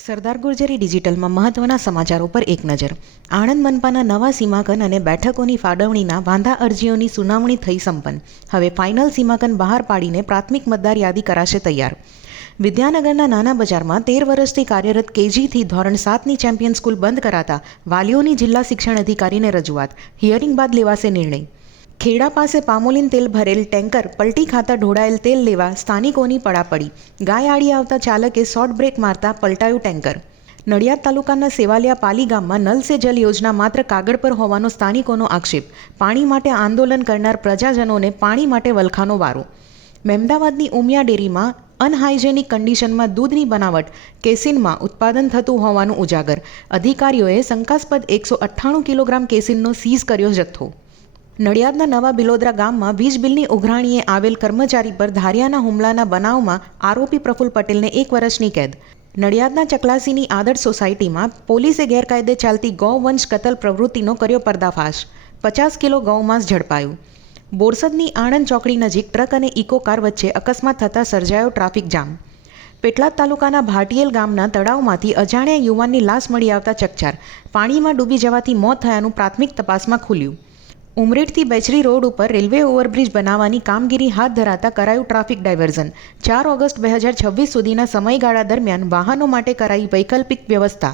સરદાર ગુર્જરી ડિજિટલમાં મહત્વના સમાચારો પર એક નજર. આણંદ મનપાના નવા સીમાંકન અને બેઠકોની ફાળવણીના વાંધા અરજીઓની સુનાવણી થઈ સંપન્ન. હવે ફાઇનલ સીમાંકન બહાર પાડીને પ્રાથમિક મતદાર યાદી કરાશે તૈયાર. વિદ્યાનગરના નાના બજારમાં તેર વર્ષથી કાર્યરત કેજીથી ધોરણ સાતની ચેમ્પિયન સ્કૂલ બંધ કરાતા વાલીઓની જિલ્લા શિક્ષણ અધિકારીને રજૂઆત. હિયરિંગ બાદ લેવાશે નિર્ણય. ખેડા પાસે પામોલીન તેલ ભરેલ ટેન્કર પલટી ખાતા ઢોળાયેલ તેલ લેવા સ્થાનિકોની પડાપડી ગાય આડી આવતા ચાલકે શોર્ટ બ્રેક મારતા પલટાયું ટેન્કર. નડિયાદ તાલુકાના સેવાલિયા પાલી ગામમાં નલ સે જલ યોજના માત્ર કાગળ પર હોવાનો સ્થાનિકોનો આક્ષેપ. પાણી માટે આંદોલન કરનાર પ્રજાજનોને પાણી માટે વલખાનો વારો. મહેમદાવાદની ઉમિયા ડેરીમાં અનહાઇજેનિક કન્ડિશનમાં દૂધની બનાવટ, કેસિનમાં ઉત્પાદન થતું હોવાનું ઉજાગર. અધિકારીઓએ શંકાસ્પદ એકસો અઠ્ઠાણું કિલોગ્રામ કેસિનનો સીઝ કર્યો જથ્થો. નડિયાદના નવા બિલોદરા ગામમાં વીજ બિલની ઉઘરાણીએ આવેલ કર્મચારી પર ધારિયાના હુમલાના બનાવમાં આરોપી પ્રફુલ પટેલને એક વર્ષની કેદ. નડિયાદના ચકલાસીની આદર્શ સોસાયટીમાં પોલીસે ગેરકાયદે ચાલતી ગૌવંશ કતલ પ્રવૃત્તિનો કર્યો પર્દાફાશ. પચાસ કિલો ગૌમાંસ ઝડપાયું. બોરસદની આણંદ ચોકડી નજીક ટ્રક અને ઇકો કાર વચ્ચે અકસ્માત થતાં સર્જાયો ટ્રાફિક જામ. પેટલાદ તાલુકાના ભાટિયેલ ગામના તળાવમાંથી અજાણ્યા યુવાનની લાશ મળી આવતા ચકચાર. પાણીમાં ડૂબી જવાથી મોત થયાનું પ્રાથમિક તપાસમાં ખુલ્યું. ઉમરેઠથી બેચરી રોડ ઉપર રેલવે ઓવરબ્રિજ બનાવવાની કામગીરી હાથ ધરાતા કરાયું ટ્રાફિક ડાયવર્ઝન. ચાર ઓગસ્ટ બે હજાર છવ્વીસ સુધીના સમયગાળા દરમિયાન વાહનો માટે કરાઈ વૈકલ્પિક વ્યવસ્થા.